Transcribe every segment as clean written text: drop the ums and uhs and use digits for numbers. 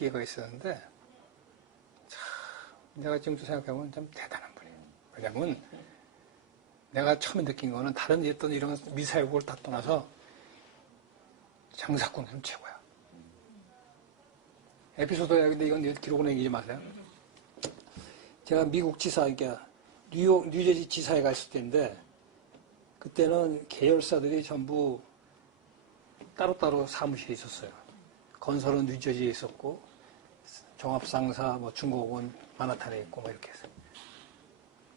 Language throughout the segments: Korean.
기회가 있었는데 참 내가 지금도 생각해보면 참 대단한 분이에요. 왜냐면 내가 처음에 느낀 거는 다른 어떤 이런 미사역을 다 떠나서 장사꾼은 최고야. 에피소드야. 근데 이건 기록은 남기지 마세요. 제가 미국 지사, 그러니까 뉴저지 지사에 갔을 때인데 그때는 계열사들이 전부 따로따로 사무실이 있었어요. 건설은 뉴저지에 있었고 종합상사, 뭐 중공업은 마나탄에 있고 뭐 이렇게 해서.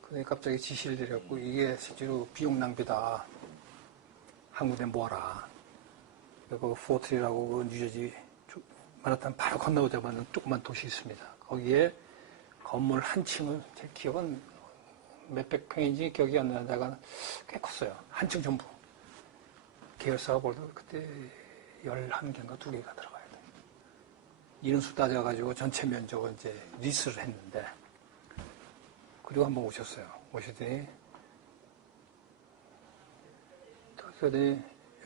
근데 갑자기 지시를 드렸고 이게 실제로 비용 낭비다. 한 군데 모아라. 그리고 포트리라고 그 뉴저지 마나탄 바로 건너오자마자 조그만 도시 있습니다. 거기에 건물 한 층을 제 기억은 몇백 평인지 기억이 안 나다가 꽤 컸어요. 한 층 전부. 계열사가 벌도 그때 11개인가 2개가 들어가야 돼. 인원수 따져가지고 전체 면적을 이제 리스를 했는데 그리고 한번 오셨어요. 오시더니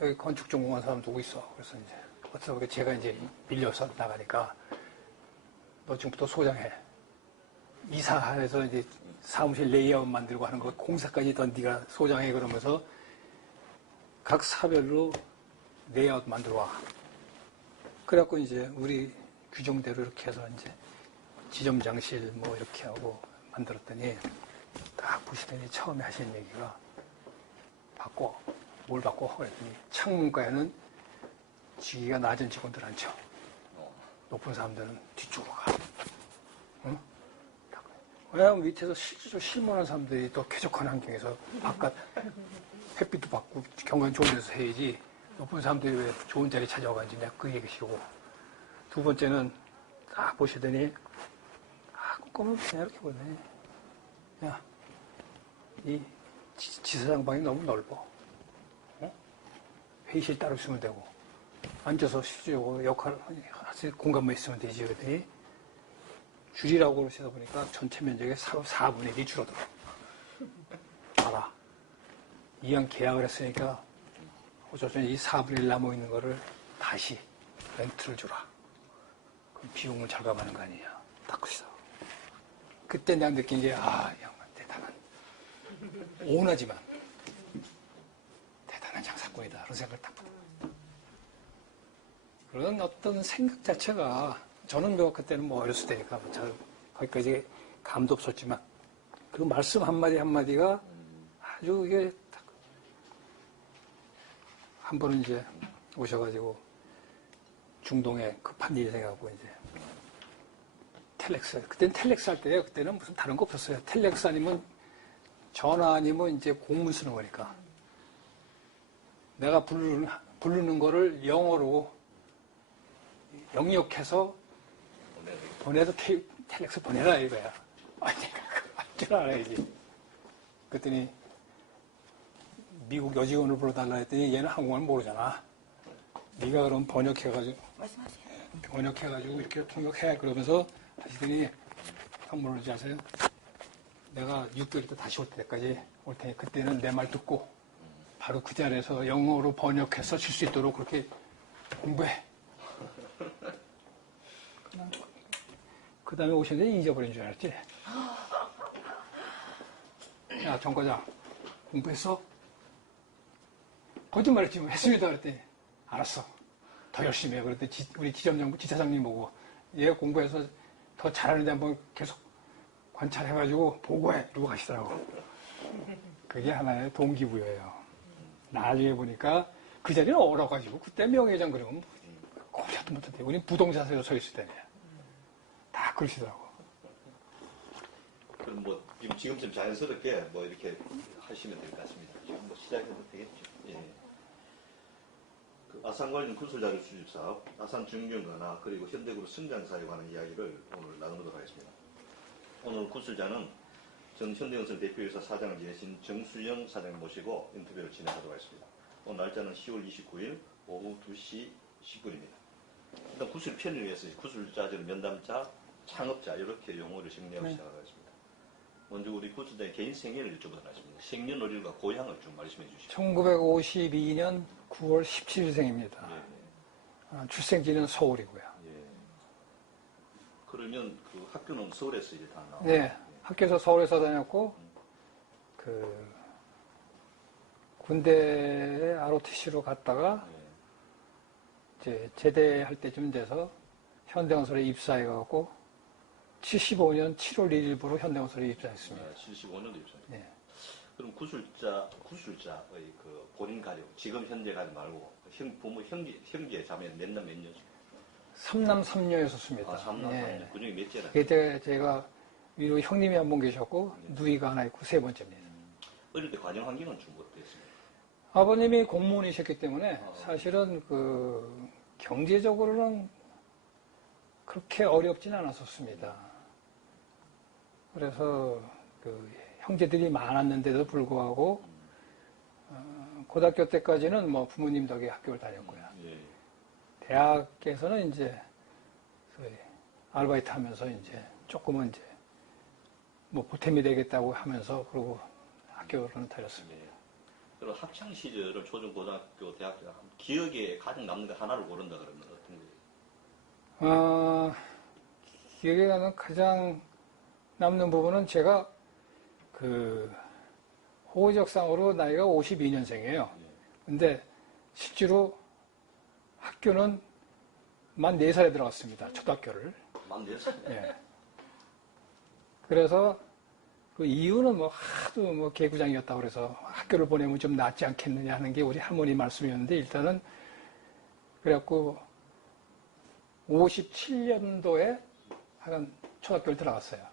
여기 건축 전공한 사람 누구 있어? 그래서 이제 어쩌다 제가 이제 밀려서 나가니까 너 지금부터 소장해. 이사해서 이제 사무실 레이아웃 만들고 하는 거 공사까지 던 네가 소장해 그러면서 각 사별로 레이아웃 만들어 와. 그래갖고 이제 우리 규정대로 이렇게 해서 이제 지점장실 뭐 이렇게 하고 만들었더니 딱 보시더니 처음에 하신 얘기가 바꿔. 뭘 바꿔? 그랬더니 창문과에는 직위가 낮은 직원들 앉혀. 높은 사람들은 뒤쪽으로 가. 응? 왜냐하면 밑에서 실제로 실무하는 사람들이 또 쾌적한 환경에서 바깥 햇빛도 받고 경관 좋은 데서 해야지 높은 사람들이 왜 좋은 자리 찾아와가지고 내가 그 얘기시고 두 번째는 딱 보시더니 꼼꼼히 그냥 이렇게 보더니 야, 이 지사장 방이 너무 넓어. 회의실 따로 쓰면 되고 앉아서 실제로 역할 공간만 있으면 되지. 그랬더니 줄이라고 그러시다 보니까 전체 면적의 4분의 1이 줄어들어. 알아. 이왕 계약을 했으니까 어쩌면 이 4분의 1 남아있는 거를 다시 렌트를 주라. 그럼 비용을 절감하는 거 아니냐. 딱 그러시다. 그때 내가 느낀 게 이 양반 대단한 오나지만 대단한 장사꾼이다. 그런 생각을 딱 받았어요. 그런 어떤 생각 자체가 저는 뭐 그때는 뭐 어렸을 때니까 잘 거기까지 감도 없었지만 그 말씀 한마디 한마디가 아주 이게 딱 한 번은 이제 오셔가지고 중동에 급한 일이 생겨갖고 이제 텔렉스 그때는 텔렉스 할 때요. 그때는 무슨 다른 거 없었어요. 텔렉스 아니면 전화 아니면 이제 공문 쓰는 거니까 내가 부르는 거를 영어로 영역해서 보내서 텔렉스 보내라 이거야. 내가 할 줄 알아야지. 그랬더니 미국 여직원을 불러달라 했더니 얘는 한국말 모르잖아. 네가 그럼 번역해가지고 말씀하세요. 번역해가지고 이렇게 통역해 그러면서 하시더니 한번 오지 아세요? 내가 6개월 때 다시 올 때까지 올 테니 그때는 내 말 듣고 바로 그 자리에서 영어로 번역해서 줄 수 있도록 그렇게 공부해. 그 다음에 오셨는데 잊어버린 줄 알았지? 야, 정 과장, 공부했어? 거짓말했지, 뭐 했습니다. 그랬더니, 알았어. 더 열심히 해. 그랬더니 우리 지사장님 보고, 얘 공부해서 더 잘하는데 한번 계속 관찰해가지고 보고해. 이러고 가시더라고. 그게 하나의 동기부여예요. 나중에 보니까 그 자리는 얼어가지고, 그때 명예회장 그러면 꼼짝도 못했대. 우리 부동산에서 서 있을 때네. 다 그러시더라고. 그럼 뭐, 지금쯤 자연스럽게 뭐 이렇게 하시면 될 것 같습니다. 지금 뭐 시작해도 되겠죠. 예. 그 아산관련 구술자료 수집 사업, 아산 증균가나 그리고 현대그룹 성장사에 관한 이야기를 오늘 나누도록 하겠습니다. 오늘 구술자는 전 현대건설 대표이사 사장을 지내신 정수영 사장님 모시고 인터뷰를 진행하도록 하겠습니다. 오늘 날짜는 10월 29일 오후 2시 10분입니다. 일단 구술 편을 위해서 구술자들 면담자, 창업자 이렇게 용어를 정리하고 시작하겠습니다. 먼저 우리 구술자의 개인 생일을 여쭤보도록 하겠습니다. 생년월일과 고향을 좀 말씀해 주시죠. 1952년 9월 17일생입니다. 예. 출생지는 서울이고요. 예. 그러면 그 학교는 서울에서 이제 다 나오고. 네, 학교에서 서울에서 다녔고, 그, 군대에 ROTC로 갔다가, 이제 제대할 때쯤 돼서 현대건설에 입사해갖고, 75년 7월 1일부로 현대건설에 입사했습니다. 75년도 입사했어요. 네. 그럼 구술자의 그 본인 가족, 지금 현재 가족 말고 부모 형제 자매 몇 남 몇 녀? 3남 3녀였었습니다. 아, 3남 3녀. 그중에 몇째라? 그때 제가 위로 형님이 한 분 계셨고 누이가 하나 있고 세 번째입니다. 어릴 때 가정 환경은 좀 어땠습니까? 아버님이 공무원이셨기 때문에 사실은 그 경제적으로는 그렇게 어렵진 않았었습니다. 그래서 그 형제들이 많았는데도 불구하고 고등학교 때까지는 뭐 부모님 덕에 학교를 다녔고요. 예. 대학에서는 이제 소위 아르바이트 하면서 이제 조금은 이제 뭐 보탬이 되겠다고 하면서 그러고 학교를 다녔습니다. 예. 그럼 학창 시절을 초중 고등학교 대학교 기억에 가장 남는 거 하나를 고른다 그러면 어떤 거예요? 기억에 나는 가장 남는 부분은 제가 그 호적상으로 나이가 52년생이에요. 근데 실제로 학교는 만 4살에 들어갔습니다. 초등학교를. 만 4살? 예. 그래서 그 이유는 뭐 하도 뭐 개구장이었다고 그래서 학교를 보내면 좀 낫지 않겠느냐 하는 게 우리 할머니 말씀이었는데 일단은 그래갖고 57년도에 하여간 초등학교를 들어갔어요.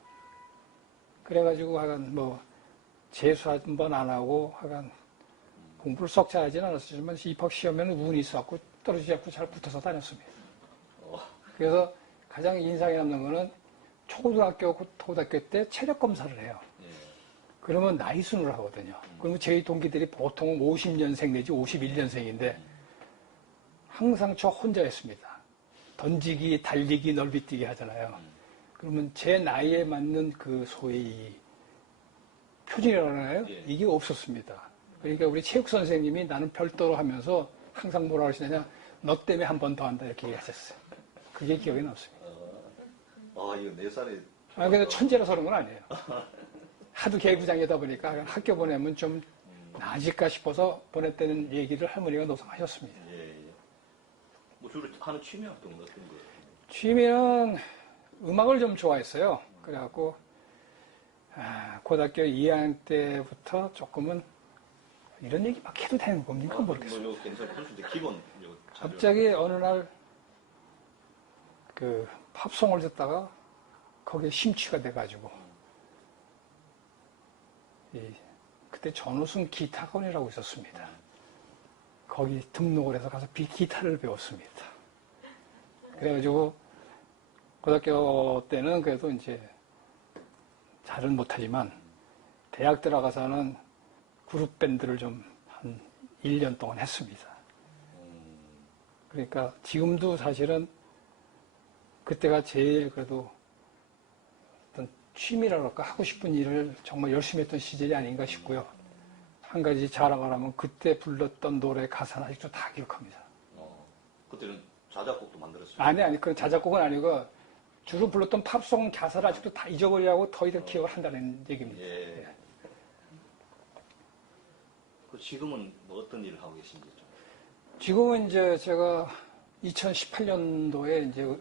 그래가지고 하여간 뭐 재수 한 번 안 하고 하여간 공부를 썩 잘하지는 않았지만 입학 시험에는 운이 있었고 떨어지지 않고 잘 붙어서 다녔습니다. 그래서 가장 인상에 남는 거는 초고등학교, 고등학교 때 체력 검사를 해요. 그러면 나이 순으로 하거든요. 그러면 저희 동기들이 보통 50년생 내지 51년생인데 항상 저 혼자였습니다. 던지기, 달리기, 넓이뛰기 하잖아요. 그러면 제 나이에 맞는 그 소위 표준이라고 하나요? 예. 이게 없었습니다. 그러니까 우리 체육 선생님이 나는 별도로 하면서 항상 뭐라 그러시냐면 너 때문에 한 번 더 한다 이렇게 얘기하셨어요. 그게 기억에 남습니다. 이거 4살에. 근데 천재라서 그런 건 아니에요. 하도 개구장이다 보니까 학교 보내면 좀 나아질까 싶어서 보냈다는 얘기를 할머니가 노상하셨습니다. 예. 뭐 주로 하는 취미 활동은 어떤 거예요? 취미는 음악을 좀 좋아했어요. 그래갖고 고등학교 2학년 때부터 조금은 이런 얘기 막 해도 되는 겁니까 모르겠어요. 뭐 괜찮아요. 그런데 기본 갑자기 어느 날 그 팝송을 듣다가 거기에 심취가 돼가지고 그때 전우승 기타학원이라고 있었습니다. 거기 등록을 해서 가서 기타를 배웠습니다. 그래가지고 고등학교 때는 그래도 이제 잘은 못하지만 대학 들어가서는 그룹 밴드를 좀 한 1년 동안 했습니다. 그러니까 지금도 사실은 그때가 제일 그래도 어떤 취미라 그럴까 하고 싶은 일을 정말 열심히 했던 시절이 아닌가 싶고요. 한 가지 자랑을 하면 그때 불렀던 노래 가사는 아직도 다 기억합니다. 그때는 자작곡도 만들었어요. 아니, 그건 자작곡은 아니고 주로 불렀던 팝송 가사를 아직도 다 잊어버리라고 더 이상 기억을 한다는 얘기입니다. 예. 예. 그 지금은 뭐 어떤 일을 하고 계신지 좀. 지금은 이제 제가 2018년도에 이제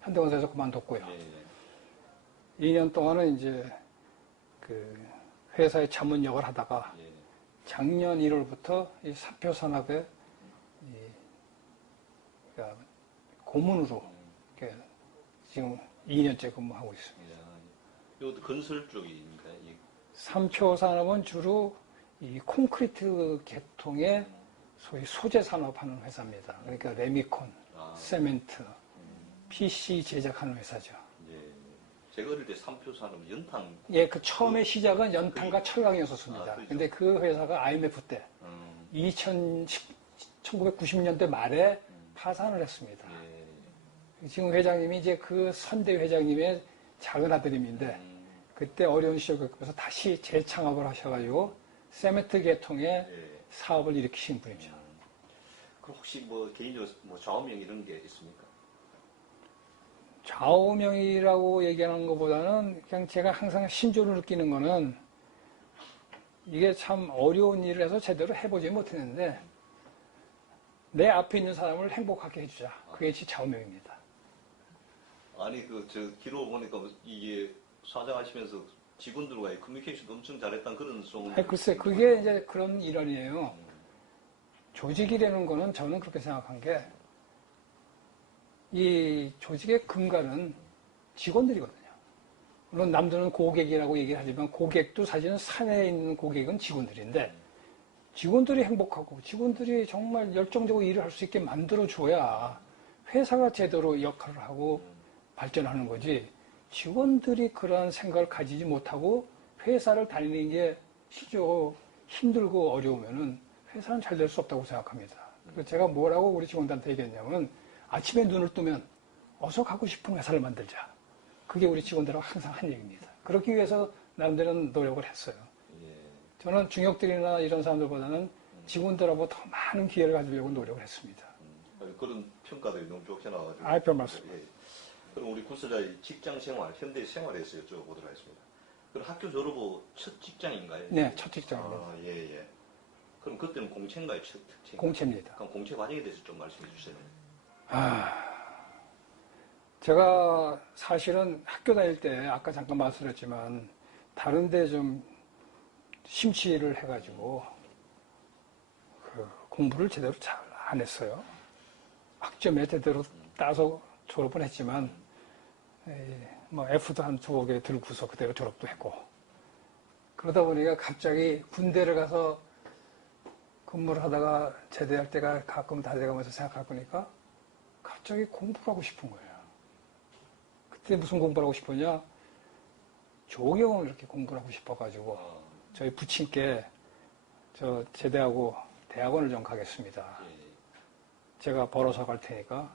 현대건설에서 그만뒀고요. 예. 2년 동안은 이제 그 회사의 자문역을 하다가 예. 작년 1월부터 이 사표 산업에 그러니까 고문으로 이렇게 지금 2년째 근무하고 있습니다. 이것도 건설 쪽인가요? 삼표 산업은 주로 이 콘크리트 계통의 소위 소재 산업하는 회사입니다. 그러니까 레미콘, 세멘트, PC 제작하는 회사죠. 예. 제가 어릴 때 삼표 산업 연탄. 예, 그 처음에 시작은 연탄과 철강이었었습니다. 그렇죠. 근데 그 회사가 IMF 때 1990년대 말에 파산을 했습니다. 예. 지금 회장님이 이제 그 선대 회장님의 작은 아들님인데 그때 어려운 시절 겪으면서 다시 재창업을 하셔가지고 세멘트 계통의 예. 사업을 일으키신 분이죠. 그럼 혹시 뭐 개인적으로 뭐 좌우명 이런 게 있습니까? 좌우명이라고 얘기하는 것보다는 그냥 제가 항상 신조를 느끼는 거는 이게 참 어려운 일을 해서 제대로 해보지 못했는데 내 앞에 있는 사람을 행복하게 해주자. 그게 제 좌우명입니다. 아니 저 기록 보니까 이게 사장하시면서 직원들과의 커뮤니케이션도 엄청 잘했다는 그런 소문. 글쎄 그게 이제 그런 일환이에요. 조직이라는 거는 저는 그렇게 생각한 게 이 조직의 근간은 직원들이거든요. 물론 남들은 고객이라고 얘기를 하지만 고객도 사실은 사내에 있는 고객은 직원들인데 직원들이 행복하고 직원들이 정말 열정적으로 일을 할 수 있게 만들어줘야 회사가 제대로 역할을 하고 발전하는 거지 직원들이 그러한 생각을 가지지 못하고 회사를 다니는 게 실제로 힘들고 어려우면은 회사는 잘 될 수 없다고 생각합니다. 그래서 제가 뭐라고 우리 직원들한테 얘기했냐면 아침에 눈을 뜨면 어서 가고 싶은 회사를 만들자. 그게 우리 직원들하고 항상 한 얘기입니다. 그렇기 위해서 나름대로 노력을 했어요. 저는 중역들이나 이런 사람들보다는 직원들하고 더 많은 기회를 가지려고 노력을 했습니다. 그런 평가들이 너무 좋게 나와가지고. 별 말씀. 예. 그럼 우리 구슬자의 직장 생활, 현대 생활에서 여쭤보도록 하겠습니다. 그럼 학교 졸업 후 첫 직장인가요? 네, 첫 직장입니다. 예. 그럼 그때는 공채인가요? 첫 특채? 공채입니다. 그럼 공채 과정에 대해서 좀 말씀해 주세요. 제가 사실은 학교 다닐 때 아까 잠깐 말씀드렸지만 다른 데 좀 심취를 해가지고 공부를 제대로 잘 안 했어요. 학점에 제대로 따서 졸업은 했지만 뭐 F도 한 2개 들고서 그대로 졸업도 했고 그러다 보니까 갑자기 군대를 가서 근무를 하다가 제대할 때가 가끔 다 돼가면서 생각해 보니까 갑자기 공부를 하고 싶은 거예요. 그때 무슨 공부를 하고 싶었냐? 조경을 이렇게 공부를 하고 싶어가지고 저희 부친께 저 제대하고 대학원을 좀 가겠습니다. 제가 벌어서 갈 테니까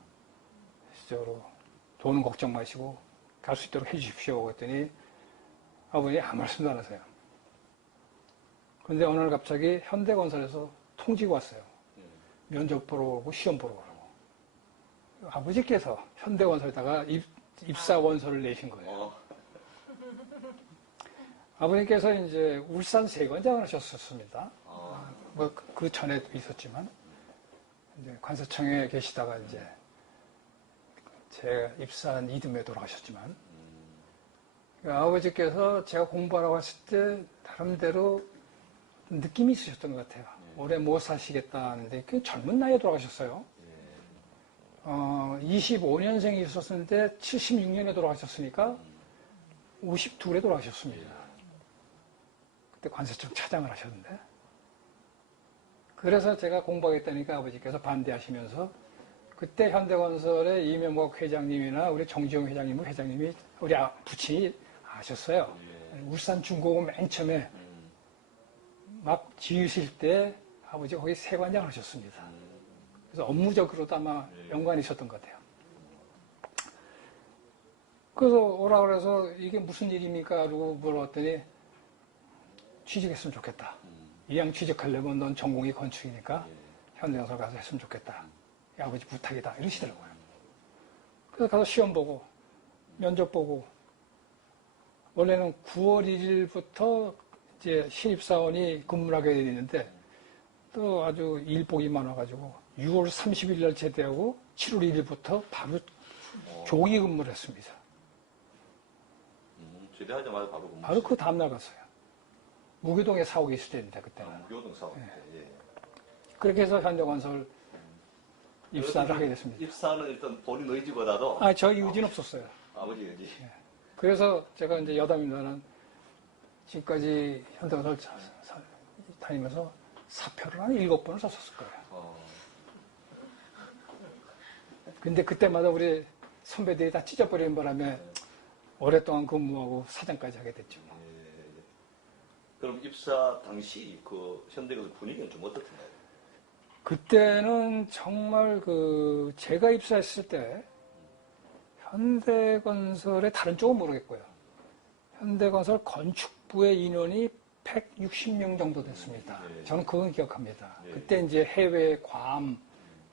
실제로 돈은 걱정 마시고 갈 수 있도록 해주십시오. 그랬더니 아버님이 아무 말씀도 안 하세요. 그런데 어느 날 갑자기 현대건설에서 통지가 왔어요. 면접 보러 오고 시험 보러 오라고. 아버지께서 현대건설에다가 입사 원서를 내신 거예요. 아버님께서 이제 울산 세관장을 하셨었습니다. 뭐 그 전에도 있었지만 이제 관세청에 계시다가 이제 제가 입사한 이듬해 돌아가셨지만 아버지께서 제가 공부하라고 했을 때 나름대로 느낌이 있으셨던 것 같아요. 오래 못 사시겠다 하는데 그 젊은 나이에 돌아가셨어요. 25년생이셨었는데 76년에 돌아가셨으니까 52에 돌아가셨습니다. 그때 관세청 차장을 하셨는데 그래서 제가 공부하겠다니까 아버지께서 반대하시면서 그때 현대건설의 이명박 회장님이나 우리 정지용 회장님이 우리 부친이 아셨어요. 울산 중공업 맨 처음에 막 지으실 때 아버지가 거기 세관장을 하셨습니다. 그래서 업무적으로도 아마 연관이 있었던 것 같아요. 그래서 오라 그래서 이게 무슨 일입니까? 라고 물어봤더니 취직했으면 좋겠다. 이왕 취직하려면 넌 전공이 건축이니까 현대건설 가서 했으면 좋겠다. 아버지 부탁이다. 이러시더라고요. 그래서 가서 시험 보고 면접 보고 원래는 9월 1일부터 이제 신입사원이 근무를 하게 되는데 또 아주 일복이 많아가지고 6월 30일 날 제대하고 7월 1일부터 바로 조기 근무를 했습니다. 제대하자마자 바로 근무. 바로 그 다음날 갔어요. 무교동에 사옥이 있을 때입니다. 그때는. 무교동 사옥. 예. 그렇게 해서 현대건설 입사를 하게 됐습니다. 입사는 일단 본인 의지보다도 저희 의지는 없었어요. 아버지 의지. 그래서 제가 이제 여담입니다는 지금까지 현대건설 다니면서 사표를 한 7번을 썼을 거예요. 근데 그때마다 우리 선배들이 다 찢어버리는 바람에 오랫동안 근무하고 사장까지 하게 됐죠. 그럼 입사 당시 그 현대건설 분위기는 좀 어떻던가요? 그때는 정말 제가 입사했을 때 현대건설의 다른 쪽은 모르겠고요. 현대건설 건축부의 인원이 160명 정도 됐습니다. 저는 그건 기억합니다. 그때 이제 해외 괌,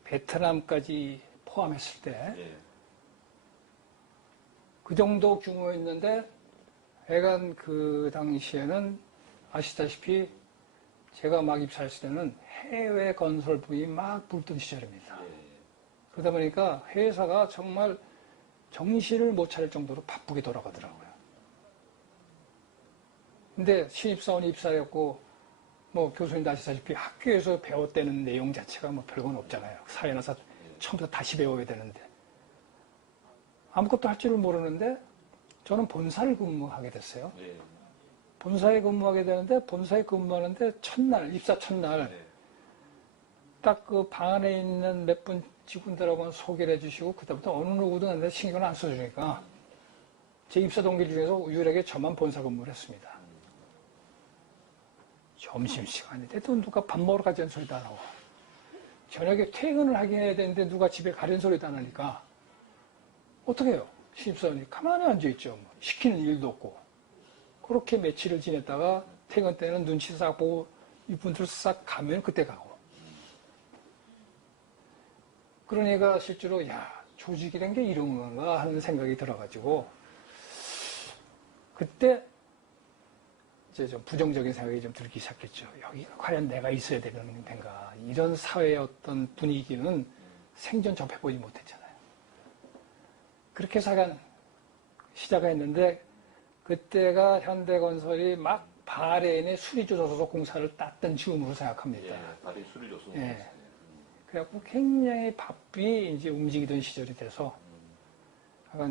베트남까지 포함했을 때 그 정도 규모였는데 애간 그 당시에는 아시다시피 제가 막 입사했을 때는 해외 건설 부이 막 불던 시절입니다. 그러다 보니까 회사가 정말 정신을 못 차릴 정도로 바쁘게 돌아가더라고요. 근데 신입사원이 입사했고 뭐 교수님도 아시다시피 학교에서 배웠다는 내용 자체가 뭐 별건 없잖아요. 사회 나서 처음부터 다시 배워야 되는데 아무것도 할 줄을 모르는데 저는 본사를 근무하게 됐어요. 본사에 근무하게 되는데 본사에 근무하는데 첫날 입사 첫날 딱 그 방 안에 있는 몇 분 직원들하고는 소개를 해주시고 그다음부터 어느 누구도 나한테 신경을 안 써주니까 제 입사 동기 중에서 유일하게 저만 본사 근무를 했습니다. 점심시간인데도 누가 밥 먹으러 가자는 소리도 안 하고 저녁에 퇴근을 하긴 해야 되는데 누가 집에 가려는 소리도 안 하니까 어떻게 해요? 신입사원이 가만히 앉아있죠. 뭐. 시키는 일도 없고 그렇게 며칠을 지냈다가 퇴근 때는 눈치 싹 보고 이분들 싹 가면 그때 가고 그러니까 실제로 야 조직이란 게 이런 건가 하는 생각이 들어가지고 그때 이제 좀 부정적인 생각이 좀 들기 시작했죠. 여기가 과연 내가 있어야 되는 데인가. 이런 사회의 어떤 분위기는 생전 접해보지 못했잖아요. 그렇게 시작했는데 그때가 현대건설이 막 바레인의 수리조선소 공사를 땄던 즈음으로 생각합니다. 바레인 수리조선소. 그래갖고 굉장히 바삐 이제 움직이던 시절이 돼서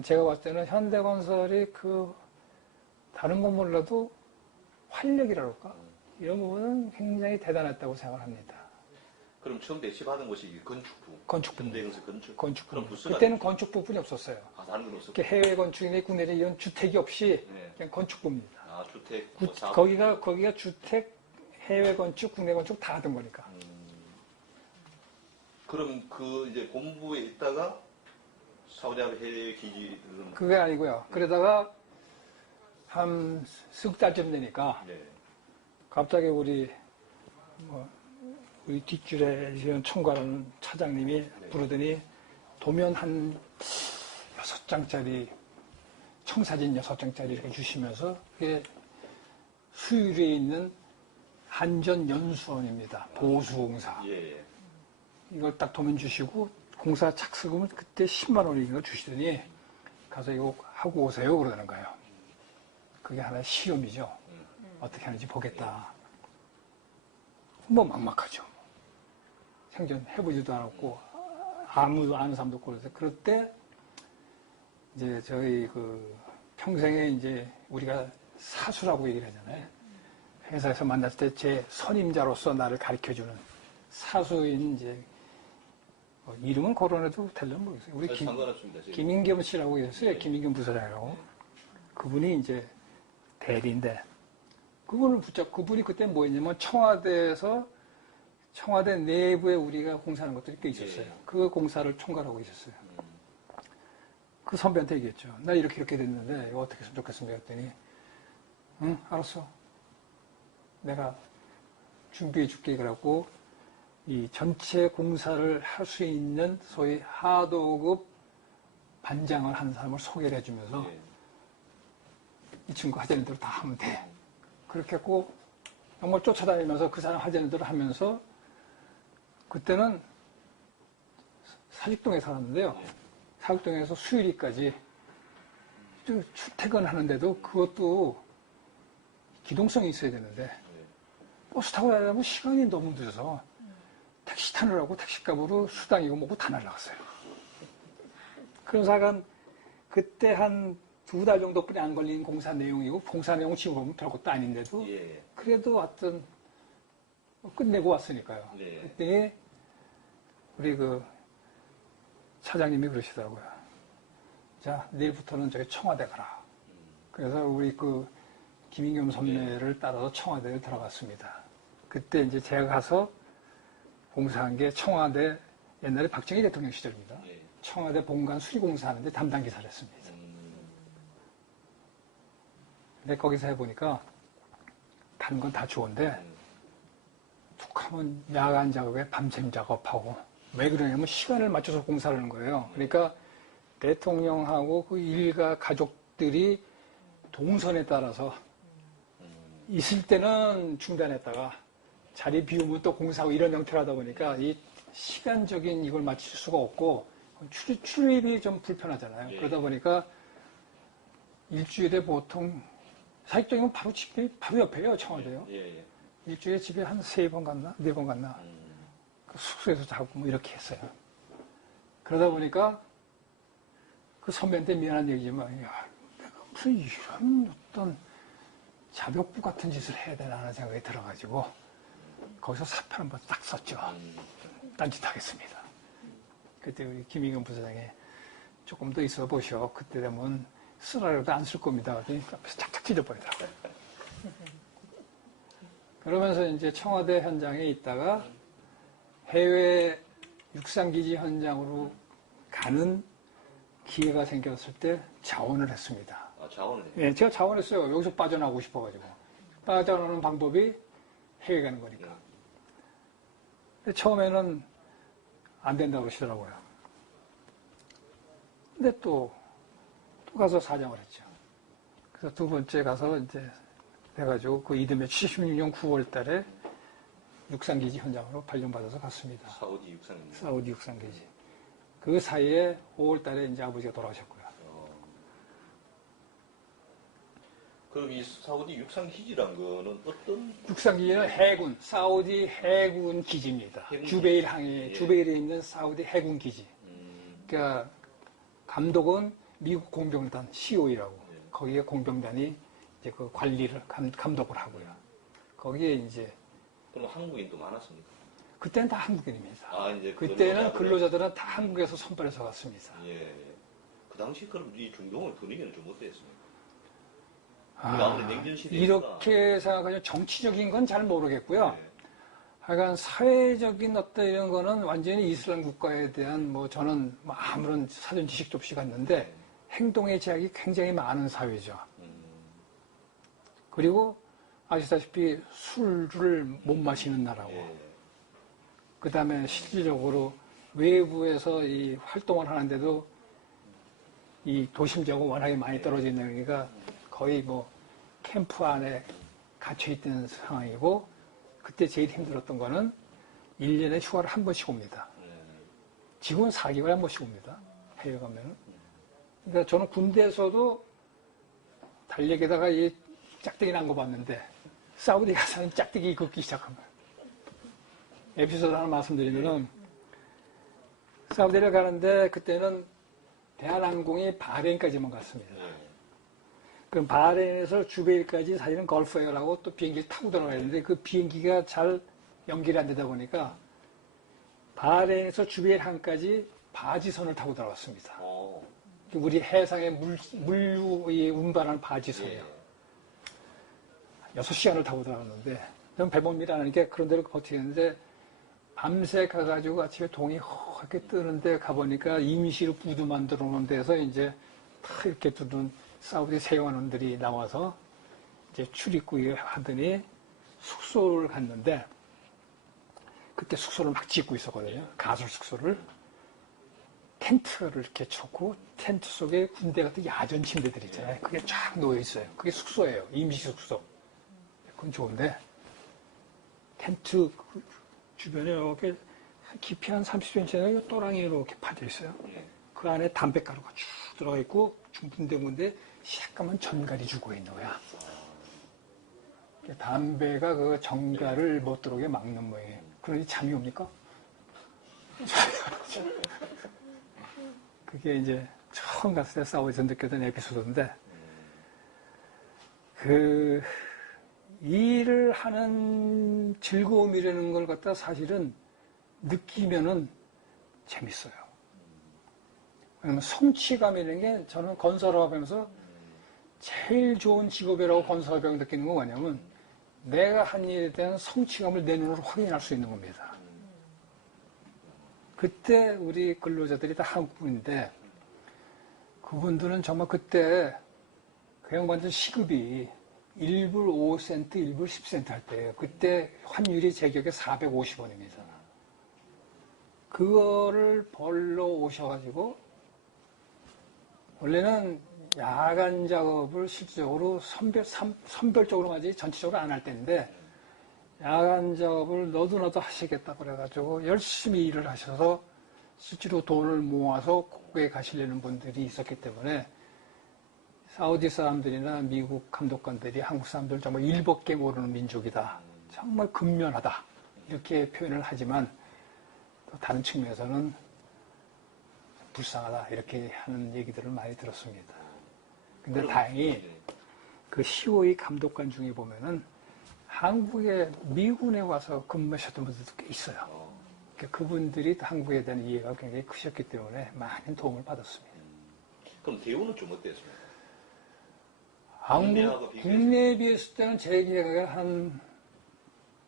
제가 봤을 때는 현대건설이 그 다른 건 몰라도 활력이라 그럴까? 이런 부분은 굉장히 대단했다고 생각을 합니다. 그럼 처음 배치받은 곳이 건축부? 건축부입니다. 건축부. 그럼 부스가 그때는 건축부뿐이 없었어요. 다른 건 없었고? 해외 건축이나 국내에 이런 주택이 없이 그냥 건축부입니다. 주택. 거기가 주택, 해외 건축, 국내 건축 다 하던 거니까. 그럼 그 이제 본부에 있다가 사우디아라비아 해외 기지를 그게 아니고요. 그러다가 한 석 달쯤 되니까 갑자기 우리 뒷줄에 지금 총괄하는 차장님이 부르더니 도면 한 6장짜리 청사진 6장짜리 이렇게 주시면서 그게 수유리에 있는 한전연수원입니다. 보수공사. 이걸 딱 도면 주시고 공사 착수금은 그때 10만 원인가 주시더니 가서 이거 하고 오세요 그러는 거예요. 그게 하나의 시험이죠. 어떻게 하는지 보겠다. 뭐 막막하죠. 생전 해보지도 않았고 아무도 아는 사람도 없고 그래서 그럴 때 이제 저희 그 평생에 이제 우리가 사수라고 얘기를 하잖아요. 회사에서 만났을 때 제 선임자로서 나를 가르쳐주는 사수인 이제 이름은 거론해도 되려면 모르겠어요. 우리 김인겸 씨라고 계셨어요. 김인겸 부사장이라고. 그분이 이제 대리인데 그분이 그때 뭐였냐면 청와대 내부에 우리가 공사하는 것들이 꽤 있었어요. 그 공사를 총괄하고 있었어요. 그 선배한테 얘기했죠. 나 이렇게 됐는데 이거 어떻게 했으면 좋겠습니까? 했더니 응 알았어. 내가 준비해 줄게 그래갖고 이 전체 공사를 할 수 있는 소위 하도급 반장을 한 사람을 소개를 해주면서 이 친구 하자는 대로 다 하면 돼. 그렇게 했고 정말 쫓아다니면서 그 사람 하자는 대로 하면서 그때는 사직동에 살았는데요. 사직동에서 수유리까지 출퇴근하는데도 그것도 기동성이 있어야 되는데 버스 타고 가려면 시간이 너무 늦어서 택시 타느라고 택시값으로 수당이고 뭐고 다 날라갔어요. 그래서 그때 한 2달 정도뿐이 안 걸린 공사 내용이고 공사 내용 지금 보면 별것도 아닌데도 그래도 하여튼 끝내고 왔으니까요. 그랬더니 우리 그 차장님이 그러시더라고요. 자, 내일부터는 저기 청와대 가라. 그래서 우리 그 김인겸 선배를 따라서 청와대에 들어갔습니다. 그때 이제 제가 가서 공사한 게 청와대 옛날에 박정희 대통령 시절입니다. 청와대 본관 수리공사 하는데 담당 기사를 했습니다. 근데 거기서 해보니까 다른 건 다 좋은데 툭하면 야간 작업에 밤샘 작업하고 왜 그러냐면 시간을 맞춰서 공사를 하는 거예요. 그러니까 대통령하고 그 일가 가족들이 동선에 따라서 있을 때는 중단했다가 자리 비우면 또 공사하고 이런 형태로 하다 보니까 이 시간적인 이걸 맞출 수가 없고 출입이 좀 불편하잖아요. 예. 그러다 보니까 일주일에 보통 사직동이면 바로 집이 바로 옆에요, 청와대요. 예, 예. 일주일에 집에 한 3번 갔나? 4번 갔나? 그 숙소에서 자고 뭐 이렇게 했어요. 그러다 보니까 그 선배한테 미안한 얘기지만, 야, 내가 무슨 이런 어떤 자벽부 같은 짓을 해야 되나 하는 생각이 들어가지고, 거기서 사표 한번 딱 썼죠. 딴짓 하겠습니다. 그때 우리 김익현 부사장이 조금 더 있어 보셔. 그때 되면 쓰라려도 안 쓸 겁니다. 그랬더니 앞에서 착착 찢어버리더라고요. 그러면서 이제 청와대 현장에 있다가 해외 육상기지 현장으로 가는 기회가 생겼을 때 자원을 했습니다. 아, 자원을 해요? 예, 제가 자원했어요. 여기서 빠져나오고 싶어가지고. 빠져나오는 방법이 해외 가는 거니까. 근데 처음에는 안 된다고 그러시더라고요. 근데 또 가서 사정을 했죠. 그래서 두 번째 가서 이제 해가지고 그 이듬해 76년 9월 달에 육상기지 현장으로 발령받아서 갔습니다. 사우디 육상입니다. 사우디 육상기지. 그 사이에 5월 달에 이제 아버지가 돌아가셨고요. 그럼 이 사우디 육상기지란 거는 어떤? 육상기지는 해군, 사우디 해군 기지입니다. 해군 주베일 기지. 항에, 예. 주베일에 있는 사우디 해군 기지. 그러니까 감독은 미국 공병단 COE라고. 예. 거기에 공병단이 이제 그 관리를 감독을 하고요. 거기에 이제 그럼 한국인도 많았습니까? 그때는 다 한국인입니다. 아, 이제 그때는 근로자들은 다 한국에서 선발해서 갔습니다. 예. 그 당시 그럼 이 중동의 분위기는 좀 어땠습니까? 아, 아무래도 냉전 시대니까. 이렇게 생각하면 정치적인 건 잘 모르겠고요. 예. 하여간 사회적인 어떤 이런 거는 완전히 이슬람 국가에 대한 뭐 저는 뭐 아무런 사전 지식도 없이 갔는데 행동의 제약이 굉장히 많은 사회죠. 그리고 아시다시피 술을 못 마시는 나라고. 예. 그 다음에 실질적으로 외부에서 이 활동을 하는데도 이 도심지하고 워낙에 많이 떨어져 있는 거니까 거의 뭐 캠프 안에 갇혀있던 상황이고 그때 제일 힘들었던 거는 1년에 휴가를 한 번씩 옵니다. 지금은 4개월에 한 번씩 옵니다. 해외 가면은. 그러니까 저는 군대에서도 달력에다가 이 짝대기 난 거 봤는데 사우디 가서는 짝대기 긋기 시작한 거예요. 에피소드 하나 말씀드리면은 사우디를 가는데 그때는 대한항공이 바레인까지만 갔습니다. 그럼 바레인에서 주베일까지 사실은 걸프에어라고 또 비행기를 타고 들어가야 되는데 그 비행기가 잘 연결이 안 되다 보니까 바레인에서 주베일 항까지 바지선을 타고 들어갔습니다. 우리 해상의 물류에 운반하는 바지선이에요. 6시간을 타고 들어갔는데 전 배멀미라는 게 그런 데로 버티겠는데 밤새 가가지고 아침에 동이 허하게 뜨는데 가보니까 임시로 부두 만들어 놓은 데서 이제 탁 이렇게 두는 사우디 세관원들이 나와서 이제 출입구에 하더니 숙소를 갔는데 그때 숙소를 막 짓고 있었거든요. 가설 숙소를. 텐트를 이렇게 쳤고 텐트 속에 군대 같은 야전 침대들 있잖아요. 그게 쫙 놓여 있어요. 그게 숙소예요. 임시 숙소. 그건 좋은데 텐트 주변에 이렇게 깊이 한 30cm나 또랑이로 이렇게 파져 있어요. 그 안에 담배가루가 쭉 들어가 있고 중분대문데 새까만 전갈이 죽어 있는 거야. 담배가 그 전갈을 못 들어오게 막는 모양이에요. 그러니 잠이 옵니까? 그게 이제 처음 갔을 때 사우디에서 느꼈던 에피소드인데 그 일을 하는 즐거움이라는 걸 갖다 사실은 느끼면은 재밌어요. 왜냐면 성취감이라는 게 저는 건설업 하면서 제일 좋은 직업이라고 건설업이라고 느끼는 건 뭐냐면 내가 한 일에 대한 성취감을 내 눈으로 확인할 수 있는 겁니다. 그때 우리 근로자들이 다 한국분인데 그분들은 정말 그때 그 양반들 시급이 1불 5센트, 1불 10센트 할 때예요. 그때 환율이 제격에 450원입니다. 그거를 벌러 오셔가지고 원래는 야간 작업을 실질적으로 선별적으로 하지 전체적으로 안 할 때인데 야간 작업을 너도 하시겠다고 그래가지고 열심히 일을 하셔서 실제로 돈을 모아서 국외에 가시려는 분들이 있었기 때문에 사우디 사람들이나 미국 감독관들이 한국 사람들 정말 일밖에 모르는 민족이다. 정말 근면하다. 이렇게 표현을 하지만 또 다른 측면에서는 불쌍하다. 이렇게 하는 얘기들을 많이 들었습니다. 근데 다행히 그 시오의 감독관 중에 보면은 한국에 미군에 와서 근무하셨던 분들도 꽤 있어요. 그러니까 그분들이 한국에 대한 이해가 굉장히 크셨기 때문에 많은 도움을 받았습니다. 그럼 대우는 좀 어땠습니까? 한국 국내에 비했을 때는 제 기억에 한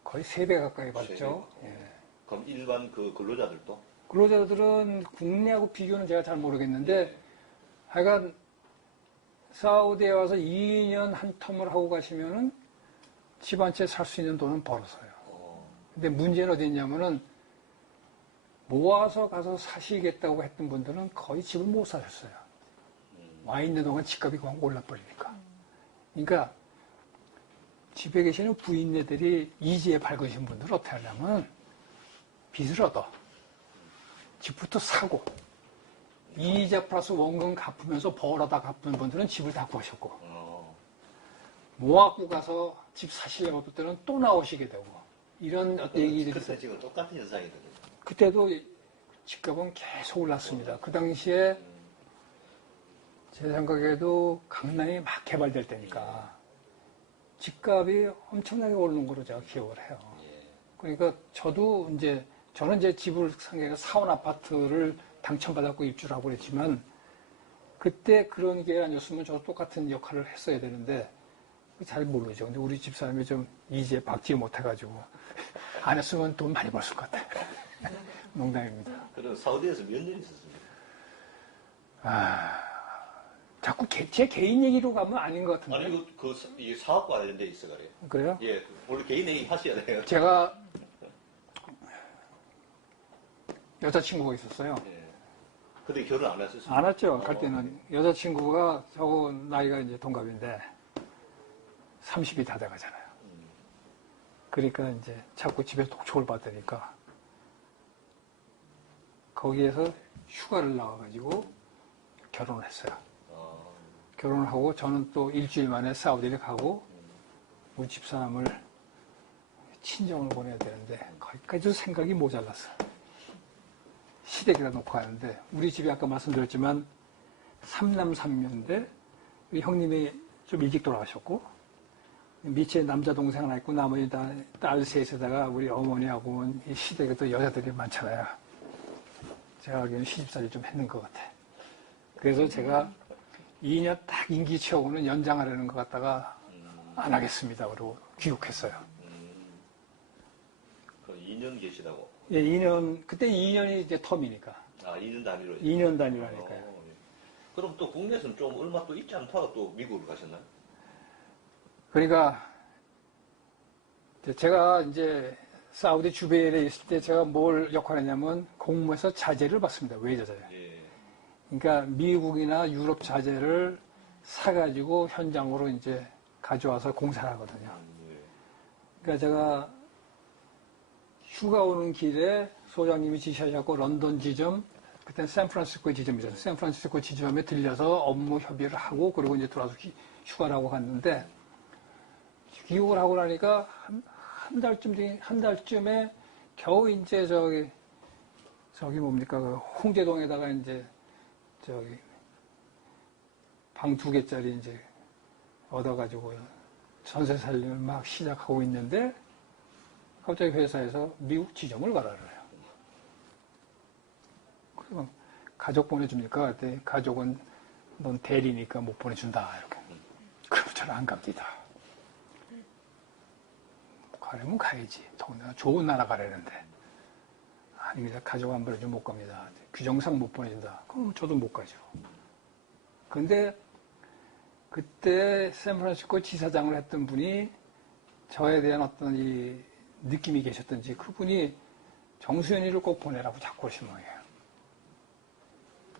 거의 3배 가까이 받죠. 예. 그럼 일반 그 근로자들도? 근로자들은 국내하고 비교는 제가 잘 모르겠는데 하여간 사우디에 와서 2년 한 텀을 하고 가시면은 집 한 채 살 수 있는 돈은 벌어서요. 근데 문제는 어디 있냐면은 모아서 가서 사시겠다고 했던 분들은 거의 집을 못 사셨어요. 와 있는 동안 집값이 그만 올라버리니까. 그러니까 집에 계시는 부인네들이 이지에 밝으신 분들은 어떻게 하냐면 빚을 얻어 집부터 사고 이자 플러스 원금 갚으면서 벌어다 갚는 분들은 집을 다 구하셨고 모아갖고 가서 집 사시려고 할 때는 또 나오시게 되고 이런 어떤 얘기들이 그때 지금 똑같은 현상이거든요. 그때도 집값은 계속 올랐습니다. 그 당시에 제 생각에도 강남이 막 개발될 때니까 집값이 엄청나게 오르는 걸로 제가 기억을 해요. 그러니까 저는 이제 집을 상해서 사원 아파트를 당첨받았고 입주를 하고 그랬지만 그때 그런 게 아니었으면 저도 똑같은 역할을 했어야 되는데 잘 모르죠. 근데 우리 집사람이 좀 이지에 박지 못해가지고 안 했으면 돈 많이 벌었을 것 같아요. 농담입니다. 그럼 사우디에서 몇 년 있었습니까? 자꾸 제 개인 얘기로 가면 아닌 것 같은데. 아니, 이게 사업과 관련돼 있어, 그래요. 그래요? 예, 원래 개인 얘기 하셔야 돼요. 제가 여자친구가 있었어요. 예. 근데 결혼 안 하셨어요? 안 했죠. 갈 때는. 여자친구가 저하고 나이가 이제 동갑인데 30이 다 돼가잖아요. 그러니까 이제 자꾸 집에서 독촉을 받으니까 거기에서 휴가를 나와가지고 결혼을 했어요. 결혼을 하고 저는 또 일주일 만에 사우디를 가고 우리 집사람을 친정을 보내야 되는데 거기까지도 생각이 모자랐어. 시댁에다 놓고 가는데 우리 집이 아까 말씀드렸지만 3남 3녀인데 우리 형님이 좀 일찍 돌아가셨고 밑에 남자 동생 하나 있고 나머지 다 딸 셋에다가 우리 어머니하고 이 시댁에 또 여자들이 많잖아요. 제가 알기로는 시집살이 좀 했는 것 같아. 그래서 제가 2년 딱 임기 채우고는 연장하려는 것 같다가 안 하겠습니다. 그러고 귀국했어요. 그럼 2년 계시다고? 예, 2년, 그때 2년이 이제 텀이니까. 아, 2년 단위로? 2년 단위로 하니까요. 예. 그럼 또 국내에서는 좀 얼마 또 있지 않다가 또 미국으로 가셨나요? 그러니까, 제가 이제 사우디 주베일에 있을 때 제가 뭘 역할했냐면 공무에서 자재를 받습니다. 외제자재. 예. 그러니까 미국이나 유럽 자재를 사가지고 현장으로 이제 가져와서 공사를 하거든요. 예. 그러니까 제가 휴가 오는 길에 소장님이 지시하셨고 런던 지점, 그때는 샌프란시스코 지점이잖아요. 샌프란시스코 지점에 들려서 업무 협의를 하고 그리고 이제 돌아서 휴가를 하고 갔는데 귀국을 하고 나니까 한 달쯤에 겨우 이제 저기 뭡니까 그 홍제동에다가 이제 저기 방 2개짜리 이제 얻어가지고 전세 살림을 막 시작하고 있는데 갑자기 회사에서 미국 지점을 가라를 해요. 그럼 가족 보내줍니까? 그때 가족은 넌 대리니까 못 보내준다 이렇게. 그럼 저는 안 갑니다. 가려면 가야지. 더군다나 좋은 나라 가려는데. 아니 그냥 가족 안 보내주면 못 갑니다. 규정상 못 보내준다. 그럼 저도 못 가죠. 근데 그때 샌프란시스코 지사장을 했던 분이 저에 대한 어떤 이 느낌이 계셨던지 그분이 정수현이를 꼭 보내라고 자꾸 그러신 모양이에요.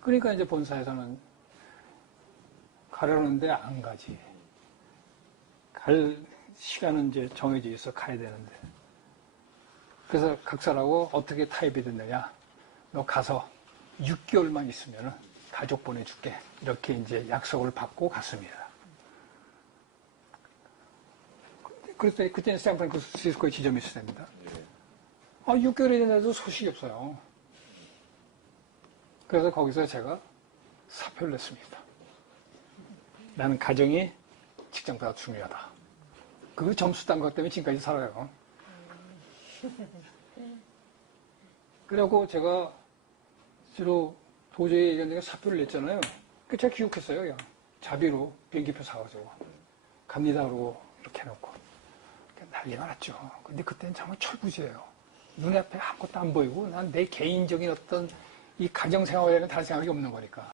그러니까 이제 본사에서는 가려는데 안 가지. 갈 시간은 이제 정해져 있어 가야 되는데. 그래서 각설하고 어떻게 타협이 됐느냐. 너 가서 6개월만 있으면 가족 보내줄게. 이렇게 이제 약속을 받고 갔습니다. 그래서 그때는 샌프란시스코에 지점이 있어야 됩니다. 6개월이 지나도 소식이 없어요. 그래서 거기서 제가 사표를 냈습니다. 나는 가정이 직장보다 중요하다. 그 점수 딴 것 때문에 지금까지 살아요. 그래갖고 제가 주로 도저히 얘기하는 사표를 냈잖아요. 그 제가 기억했어요. 그냥 자비로 비행기표 사가지고 갑니다. 그러고 이렇게 해놓고 난리가 났죠. 근데 그때는 정말 철부지예요. 눈앞에 아무것도 안 보이고 난 내 개인적인 어떤 이 가정생활에는 다른 생각이 없는 거니까.